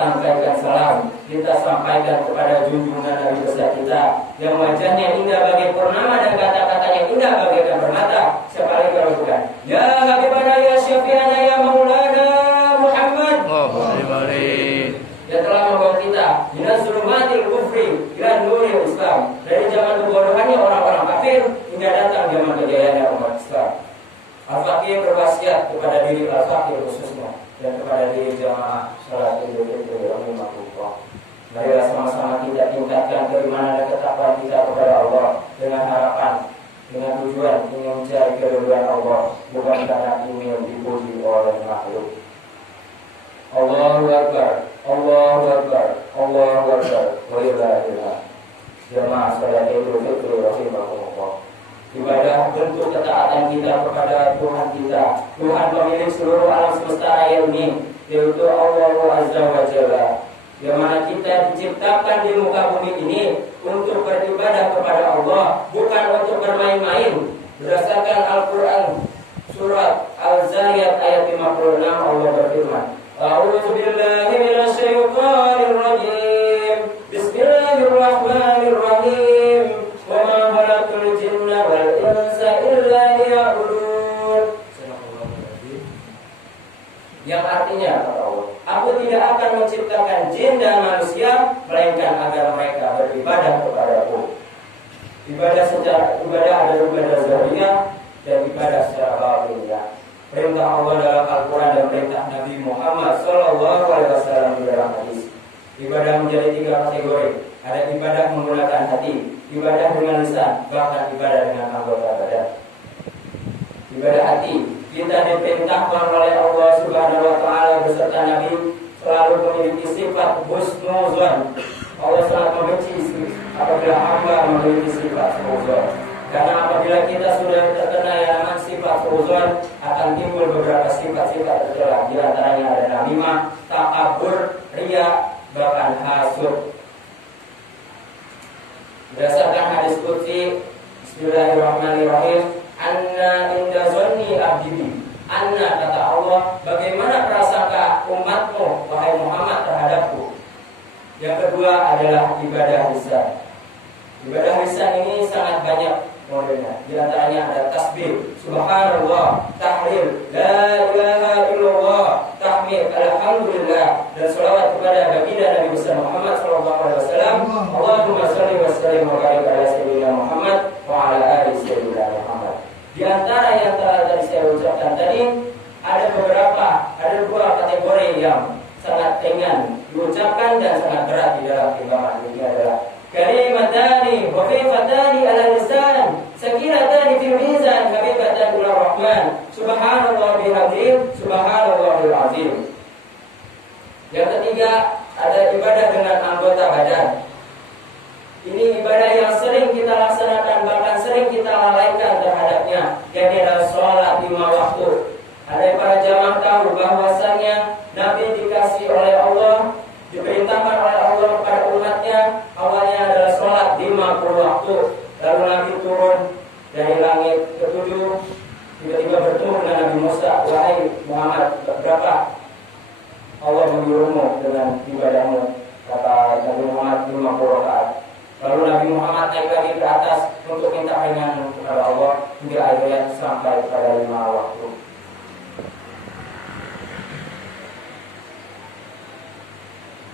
sampaikan salam, kita sampaikan kepada junjungan Nabi besar kita yang wajahnya indah bagai purnama dan kata-katanya indah bagaikan permata. Siapa lagi kalau bukan ya Habibana ya Syafi'ana ya Maulana Muhammad yang telah membawa kita minas zulumatil kufri ila nuril Islam, dari zaman kebodohannya orang-orang kafir hingga datang zaman kejayaannya umat Islam. Al-Fakir berwasiat kepada diri Al-Fakir khususnya dan kepada diri jamaah salat Idul Fitri rahimahullah. Marilah sama-sama kita tingkatkan keimanan dan ketakwaan kita kepada Allah dengan harapan, dengan tujuan ingin mencari keridhaan Allah, bukan karena ingin dipuji oleh makhluk. Allahu Akbar, Allahu Akbar, Allahu Akbar, walillahilhamd. Jamaah salat Idul Fitri rahimahullah. Ibadah bentuk ketaatan kita kepada Tuhan kita, Tuhan pemilik seluruh alam semesta raya ini, yaitu Allah Azza wa Jalla, yang mana kita diciptakan di muka bumi ini untuk beribadah kepada Allah, bukan untuk bermain-main. Berdasarkan Al-Quran surat Al-Zariyat ayat 56, Allah berfirman, A'udzu billahi minasyaitonir rajim. Bismillahirrahmanirrahim. Wa ma khalaqtul jinna wal insa illa liya'budun. Yang artinya kata Allah, aku tidak akan menciptakan jin dan manusia melainkan agar mereka beribadah kepadaku. Ibadah ada ibadah zahiriyah dan ibadah secara batiniyah. Perintah Allah dalam Al-Quran dan perintah Nabi Muhammad SAW di dalam hadis. Ibadah menjadi 3 kategori. Ada ibadah menggunakan hati, ibadah dengan lisan, bahkan ibadah dengan anggota badan. Ibadah hati, kita diperintahkan oleh Allah Subhanahu wa Ta'ala beserta Nabi selalu memiliki sifat husnuzan. Allah sangat membenci apabila hamba memiliki sifat husnuzan. Karena apabila kita sudah terkena yang namanya sifat husnuzan, akan timbul beberapa sifat-sifat tercela. Di antaranya ada namimah, takabur, riya, bahkan hasud. Berdasarkan hadis qudsi, Bismillahirrahmanirrahim, Anna inda zonni abdi. Anna kata Allah, bagaimana prasangka umatmu wahai Muhammad terhadapku. Yang kedua adalah ibadah lisan. Ibadah lisan ini sangat banyak modelnya. Di antaranya ada tasbih, subhanallah, tahlil, la ilaha illallah, tahmid, alhamdulillah, dan salawat kepada baginda Nabi besar Muhammad sallallahu alaihi wasallam. Allahumma shalli wa sallim wa barik ala sayyidina Muhammad wa ala ali sayyidina Muhammad. Di antara yang telah tadi saya ucapkan tadi, ada 2 kategori yang sangat ringan diucapkan dan sangat berat di dalam timbangan. Ini adalah kalimatani khafifatani ala lisan, sakilatani fil mizan, habibatan ila rahman, subhanallah bihamdihi, subhanallahil azim. Yang ketiga, ada ibadah dengan anggota badan. Ini ibadah yang sering kita laksanakan, bahkan sering kita lalaikan terhadapnya, yakni adalah sholat 5 waktu. Ada para jamaah tahu bahwasannya Nabi dikasih oleh Allah, diperintahkan oleh Allah kepada umatnya, awalnya adalah sholat 50 waktu. Lalu Nabi turun dari langit ke-7, tiba-tiba bertemu dengan Nabi Musa, wahai Muhammad, berapa Allah menyuruhmu dengan ibadahmu? Kata Nabi Muhammad 50 rakaat. Lalu Nabi Muhammad naik lagi ke atas untuk minta ringan kepada Allah hingga akhirnya sampai kepada 5 waktu.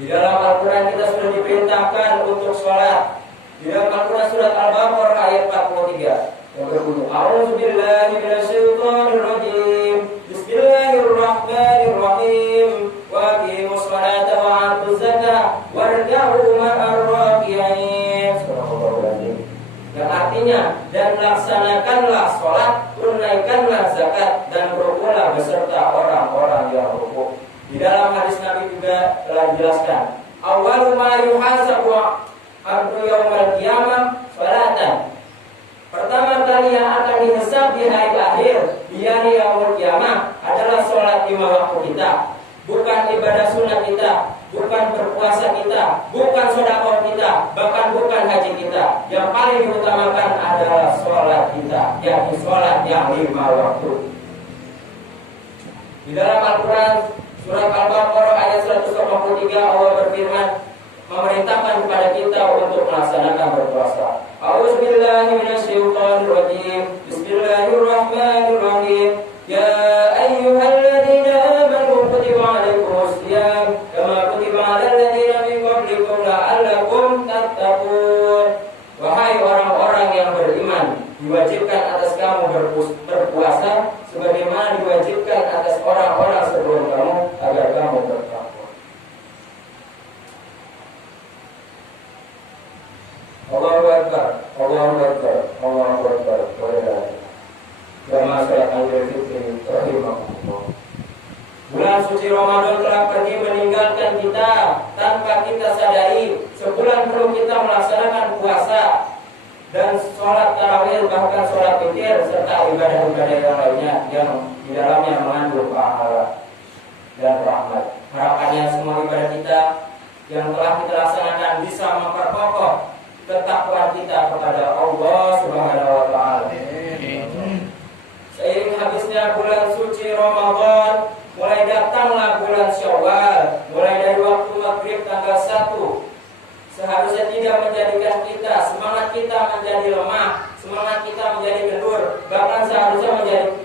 Di dalam Al-Quran kita sudah diperintahkan untuk sholat. Di dalam Al-Quran surat Al-Baqarah ayat 43 yang berbunyi, A'udzu billahi minasyaitonir rajim. Bismillahirrahmanirrahim. Wa aqimus sholata wa atuz zakata warka'u ma'ar raki'in. Yang artinya, dan laksanakanlah sholat, tunaikanlah zakat, dan berukulah beserta orang-orang yang rukuk. Di dalam hadis Nabi juga telah dijelaskan, awwalu ma yuhasabu 'abdu yaumal qiyamah salatan. Pertama kali yang akan dihisab di hari akhir, yakni yaumul qiyamah, adalah sholat 5 waktu kita. Bukan ibadah sunat kita, bukan berpuasa kita, bukan sedekah kita, bahkan bukan haji kita. Yang paling diutamakan adalah sholat kita, yakni sholat yang 5 waktu. Di dalam Al-Quran surat Al-Baqarah ayat 183 ketiga Allah berfirman memerintahkan kepada kita untuk melaksanakan berpuasa. A'udzubillahi minasyaitonirrajim. Bismillahirrahmanirrahim. Ya ayyuhalladzina amanu kutiba 'alaikumus shiyam kama kutiba 'alal ladzina min qablikum la'allakum tattaqun. Wahai orang-orang yang beriman, diwajibkan atas kamu berpuasa sebagaimana diwajibkan atas orang-orang sebelum kamu agar kamu bertakwa. Allahu Akbar, Allahu Akbar, Allahu Akbar. Jamaah salat Idul Fitri rahimahullah. Bulan suci Ramadan telah pergi meninggalkan kita tanpa kita sadari. Sebulan perlu kita melaksanakan puasa dan sholat tarawih, bahkan sholat witir serta ibadah-ibadah yang lainnya yang di dalamnya mengandung pahala dan rahmat. Harapannya semua ibadah kita yang telah kita laksanakan bisa memperkokoh ketakwaan kita kepada Allah Subhanahu wa taala. Seiring habisnya bulan suci Ramadan, mulai datanglah bulan Syawal. Mulai dari waktu maghrib tanggal 1, seharusnya tidak menjadikan kita, semangat kita menjadi lemah, semangat kita menjadi kendur, bahkan seharusnya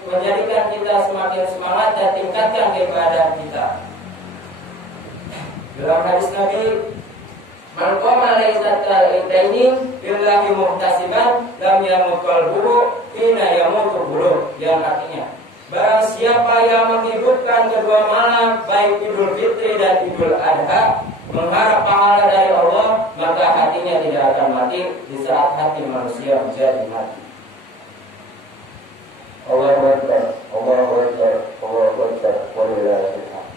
menjadikan kita semakin semangat dan tingkatkan keibadahan kita. Dalam hadis Nabi, man qama lailata idaini billahi muhtasiban lam yamut qalbuhu hina yamutu qulub, yang artinya barang siapa yang menghidupkan kedua malam baik Idul Fitri dan Idul Adha mengharap pahala dari Allah, maka hatinya tidak akan mati di saat hati manusia menjadi mati. Allahu Akbar, Allahu Akbar, Allahu Akbar, walillahi hamd.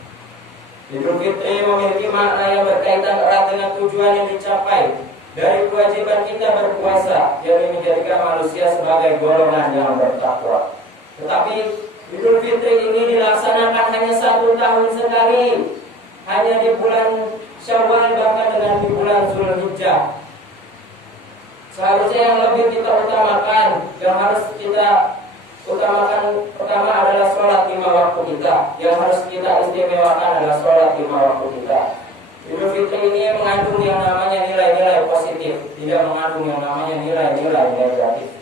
Idul Fitri memiliki makna yang berkaitan erat dengan tujuan yang dicapai dari kewajiban kita berpuasa yang menjadikan manusia sebagai golongan yang bertakwa. Tetapi Idul Fitri ini dilaksanakan hanya 1 tahun sekali, hanya di bulan Syawal, bahkan dengan di bulan Zulhijjah. Seharusnya yang lebih kita utamakan, yang harus kita utamakan pertama adalah sholat 5 waktu kita. Yang harus kita istimewakan adalah sholat 5 waktu kita. Idul Fitri ini mengandung yang namanya nilai-nilai positif, tidak mengandung yang namanya nilai-nilai negatif.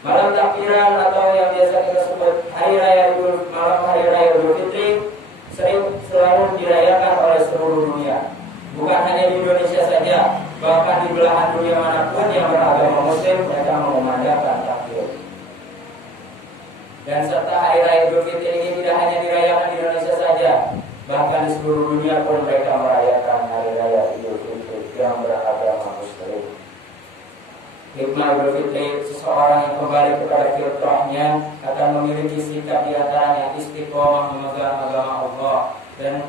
Malam takbiran atau yang biasa kita sebut malam hari raya Idul Fitri selalu dirayakan oleh seluruh dunia. Bukan hanya di Indonesia saja, bahkan di belahan dunia manapun yang beragama Muslim mereka mengumandangkan takbir. Dan serta hari raya Idul Fitri ini tidak hanya dirayakan di Indonesia saja, bahkan di seluruh dunia pun mereka merayakan hari raya Idul Fitri yang beragama Muslim. Hikmah Idul Fitri, seseorang yang kembali kepada fitrahnya akan memiliki sikap di antaranya istiqomah memegang agama Allah dan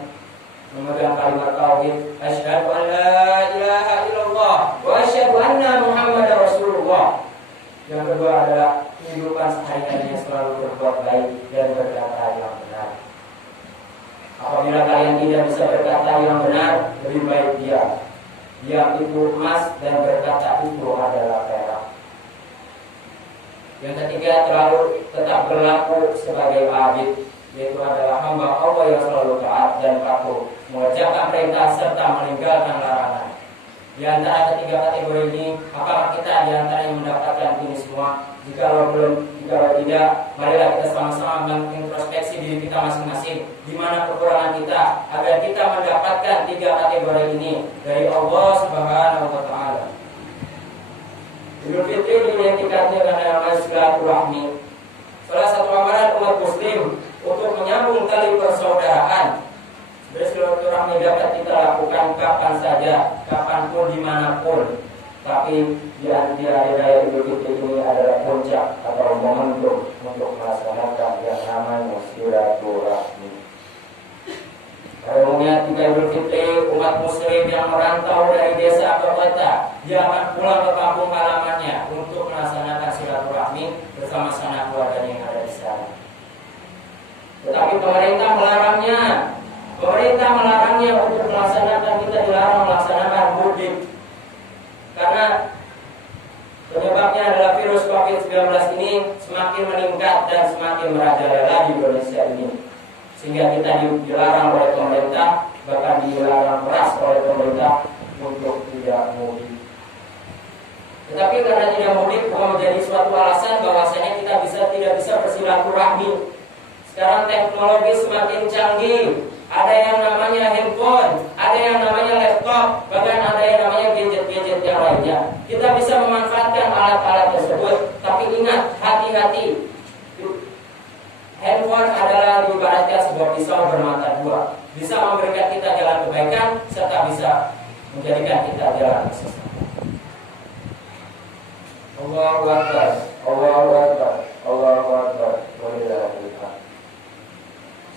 memegang kalimat tauhid, asyhadu an la ilaha illallah wa asyhadu anna Muhammadar Rasulullah. Yang kedua adalah kehidupan sehari-harinya selalu berbuat baik dan berkata yang benar. Apabila kalian tidak bisa berkata yang benar, lebih baik diam. Diam itu emas dan berkata itu adalah perak. Yang ketiga, tetap berlaku sebagai abid, yaitu adalah hamba Allah yang selalu taat dan patuh, mengerjakan perintah serta meninggalkan larangan. Di antara ketiga kategori ini, apakah kita di antara yang mendapatkan ini semua? Jikalau tidak, marilah kita sama-sama mengintrospeksi diri kita masing-masing, di mana kekurangan kita, agar kita mendapatkan 3 kategori ini dari Allah Subhanahu wa taala. Idul Fitri diidentikannya dengan nama silaturahmi, salah satu amalan umat Muslim untuk menyambung tali persaudaraan. Silaturahmi dapat kita lakukan kapan saja, kapanpun, dimanapun. Tapi di hari raya Idul Fitri ini adalah puncak atau momentum untuk melaksanakan yang namanya silaturahmi. Pada umumnya ketika Idul Fitri, umat Muslim yang merantau dari desa ke kota, dia akan pulang ke kampung halamannya untuk melaksanakan silaturahmi bersama sanak keluarganya yang ada di sana. Tetapi pemerintah melarangnya. Pemerintah melarangnya untuk melaksanakan, kita dilarang melaksanakan mudik. Karena penyebabnya adalah virus COVID-19 ini semakin meningkat dan semakin merajalela di Indonesia ini. sehingga kita dilarang oleh pemerintah, bahkan dilarang keras oleh pemerintah untuk tidak mudik. Tetapi karena tidak mudik bukan menjadi suatu alasan bahwasanya kita tidak bisa bersilaturahmi. Sekarang teknologi semakin canggih, ada yang namanya handphone, ada yang namanya laptop, bahkan ada yang namanya gadget-gadget yang lainnya. Kita bisa memanfaatkan alat-alat tersebut, tapi ingat, hati-hati. Handphone adalah diibaratkan sebuah pisau bermata dua, bisa memberikan kita jalan kebaikan serta bisa menjadikan kita jalan kesesatan. Allahu Akbar, Allahu Akbar, Allahu Akbar.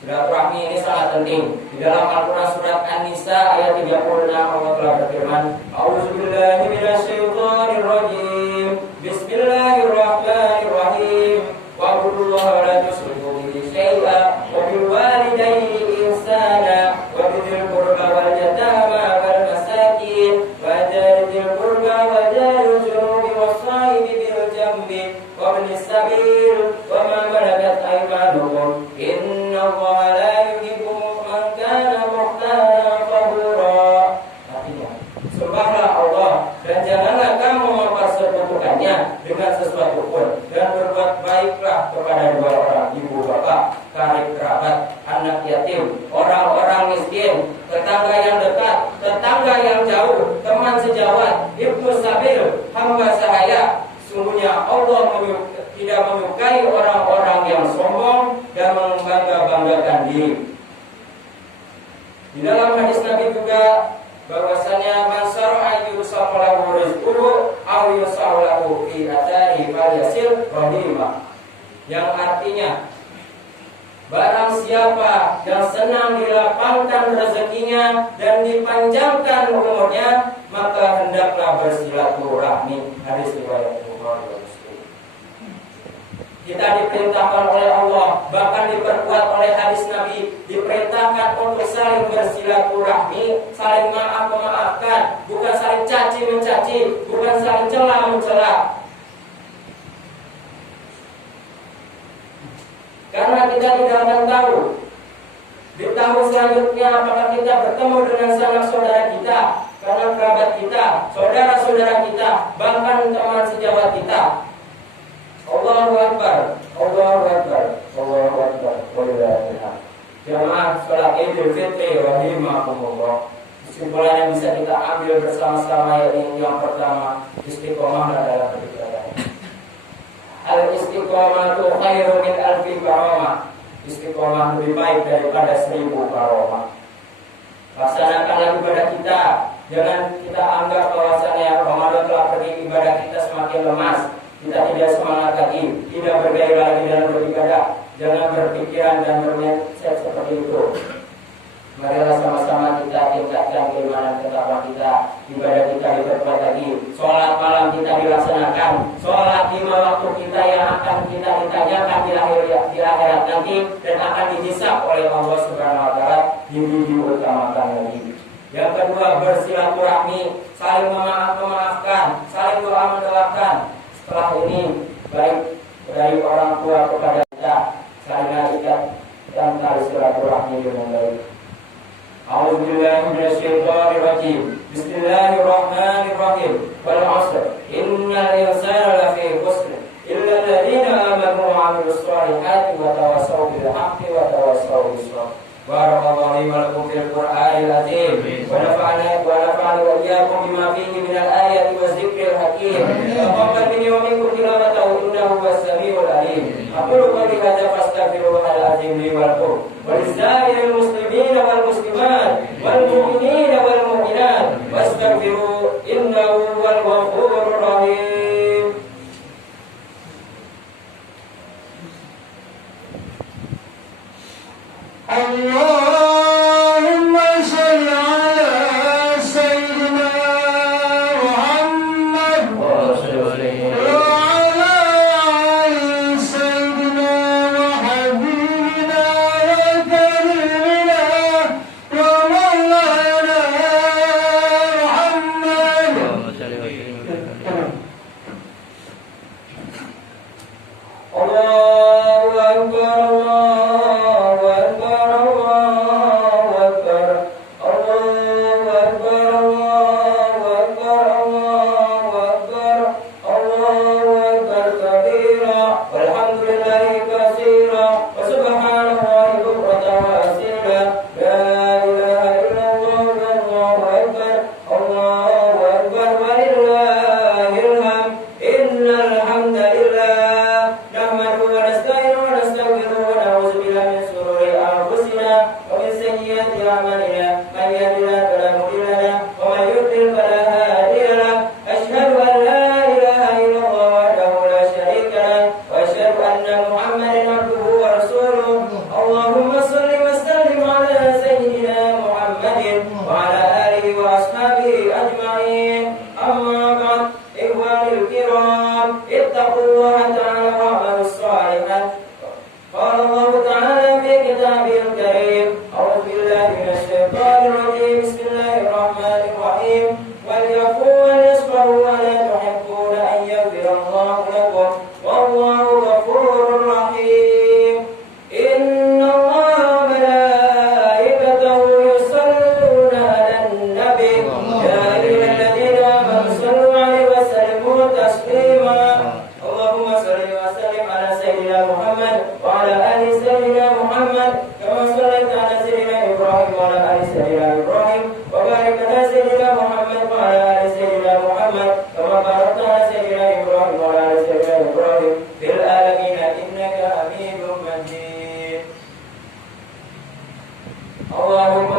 Silaturahmi ini sangat penting. Di dalam Al-Quran surat An-Nisa ayat 36 Allah telah berfirman, A'udzubillahi minasyaitonirrajim. Bismillahirrahmanirrahim. Wa'budullaha wa la tusyriku bihi syai'an wa bil walidayni ihsana wa bidzil qurba wal yatama wal masakin wa dzil qurba wa dzil junubi was-sahibi bil jambi wa ibnis sabil wa ma malakat aymanukum. Innallaha la yuhibbu man kana mukhtalan fakhura. Artinya, sembahlah Allah dan janganlah kamu mempersekutukannya dengan sesuatu pun, dan berbuat baiklah kepada dua orang, ibu bapak, karib kerabat, anak yatim, orang-orang miskin, tetangga yang dekat, tetangga yang jauh, teman sejawat, ibnu sabil, hamba sahaya. Sungguhnya Allah tidak menyukai orang-orang yang sombong dan membangga-banggakan diri. Di dalam hadis Nabi juga bahwasanya man syara'a yusaqalahu rizquhu aw yusaqalahu fi athari falyasil rahimah, yang artinya barang siapa yang senang dilapangkan rezekinya dan dipanjangkan umurnya, maka hendaklah bersilaturahmi. Hadis riwayat Bukhari dan Muslim. Kita diperintahkan oleh Allah, bahkan diperkuat oleh hadis Nabi, diperintahkan untuk saling bersilaturahmi, saling maaf-memaafkan, bukan saling caci-mencaci, bukan saling cela-mencela. Karena kita tidak akan tahu di tahun selanjutnya apakah kita bertemu dengan sanak saudara kita, karena kerabat kita, saudara-saudara kita, bahkan teman sejawat kita. Allahu Akbar, Allahu Akbar, Allahu Akbar. Jamaah salat Idul Fitri rahimakumullah. Kesimpulan yang bisa kita ambil bersama-sama yaitu yang pertama, istiqomah dalam beribadah. Al-istiqomatu khairu min alfi karamah. Istiqomah lebih baik daripada 1000 karamah. Laksanakanlah ibadah kita. Jangan kita anggap bahwasanya Ramadan telah pergi, ibadah kita semakin lemas, kita tidak semangat lagi, tidak bergairah lagi dalam beribadah. Jangan berpikiran dan bermindset seperti itu. Marilah sama-sama kita tingkatkan keimanan ketakwaan kita, ibadah kita diperkuat lagi, sholat malam kita dilaksanakan, sholat 5 waktu kita yang akan kita ditanyakan di akhirat nanti dan akan dihisab oleh Allah Subhanahu wa taala, diutamakan lagi. Yang kedua, bersilaturahmi, saling memaafkan, saling doa mendoakan. Setelah ini baik dari orang tua kepada kita, saling ikat dan tali silaturahmi dengan baik. A'udzubillahi minasyaitonirrajim. Bismillahirrahmanirrahim. Wal 'ashr. Innal insana lafi khusr illa alladziina aamanu wa 'amilus shalihati wa tawassaw bil haqqi wa tawassaw bis sabr. Barakallahu li wa lakum fil Qur'anil azim. Wa nafa'ani wa iyyakum bima fihi minal ayati waz zikril hakim. Taqabbal minni wa minkum tilawatahu innahu was samiul alim. Aqulu qawli hadza fastaghfirullahal azim li wa lakum. ولسائر المسلمين والمسلمات والمؤمنين والمؤمنات واستغفروا إنه هو الغفور الرحيم. اللهم صل على سيدنا محمد وعلى آل سيدنا وحبيبنا وكريمنا ومولانا محمد. الله أكبر الله أكبر الله كثيرا وسبحان الله بكرة وأصيلا لا إله إلا الله والله أكبر الله أكبر ولله الحمد إن الحمد لله نحمده ونستعينه ونستغفره ونعوذ بالله من شرور أنفسنا ومن سيئات أعمالنا من يهد الله فلا مضل له ومن يضلل فلا هادي له أشهد أن لا إله إلا الله وحده لا شريك له وأشهد أن محمدا عبده ورسوله اللهم صل وسلم على سيدنا محمد وعلى آله وأصحابه أجمعين أما بعد إخواني الكرام اتقوا الله تعالى واعملوا الصالحات قال الله تعالى في كتابه الكريم أعوذ بالله من الشيطان الرجيم بسم الله الرحمن الرحيم وليعفوا وليصفحوا ولا تحبون أن يغفر الله لكم والله غفور رحيم إن الله وملائكته يصلون على النبي يا أيها الذين آمنوا صلوا عليه وسلموا تسليما اللهم صل وسلم على سيدنا محمد وعلى آل سيدنا محمد كما صليت على سيدنا إبراهيم وعلى آل سيدنا إبراهيم وبارك على سيدنا محمد وعلى آل سيدنا محمد كما باركت على سيدنا إبراهيم وعلى آل سيدنا إبراهيم في العالمين إنك حميد مجيد اللهم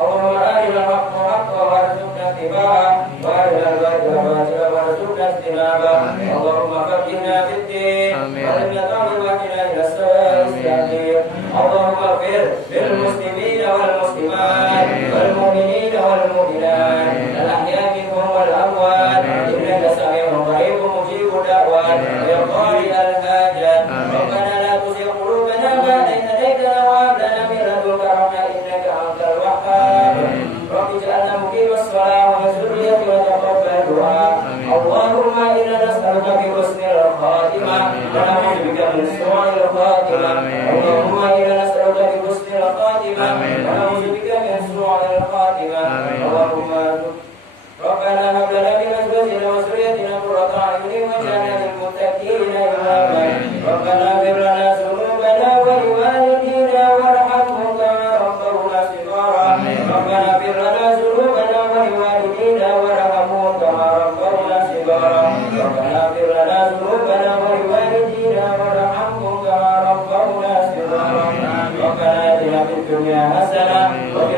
أرنا الحق حقا وارزقنا اتباعه وأرنا الباطل باطلا وارزقنا اجتنابه اللهم فقهنا في الدين وعلمنا تعظيم واهدنا إلى الصراط المستقيم اللهم اغفر للمسلمين والمسلمات والمؤمنين والمؤمنات الأحياء منهم والأموات إنك سميع قريب مجيب الدعوات يا قاضي الحاجات ربنا لا تزغ قلوبنا بعد إذ هديتنا وهب لنا من لدنك رحمة إنك أنت الوهاب رب اجعلنا مقيم الصلاة ومن ذريتنا وتقبل دعاء اللهم إنا نسألك بحسن الخاتمة ونعوذ بك من سوء الخاتمة اللهم إنا نسألك بحسن الخاتمة ونعوذ بك من سوء الخاتمة اللهم ربنا هب لنا من أزواجنا وذريتنا قرة أعين واجعلنا للمتقين إماما ربنا اغفر لنا ذنوبنا ولوالدينا وارحمهم كما ربونا صغارا ربنا اغفر لنا ذنوبنا ولوالدينا وارحمهم كما ربونا صغارا ربنا اغفر لنا ذنوبنا ولوالدينا وارحمهم كما ربونا صغارا ربنا آتنا في الدنيا حسنة وفي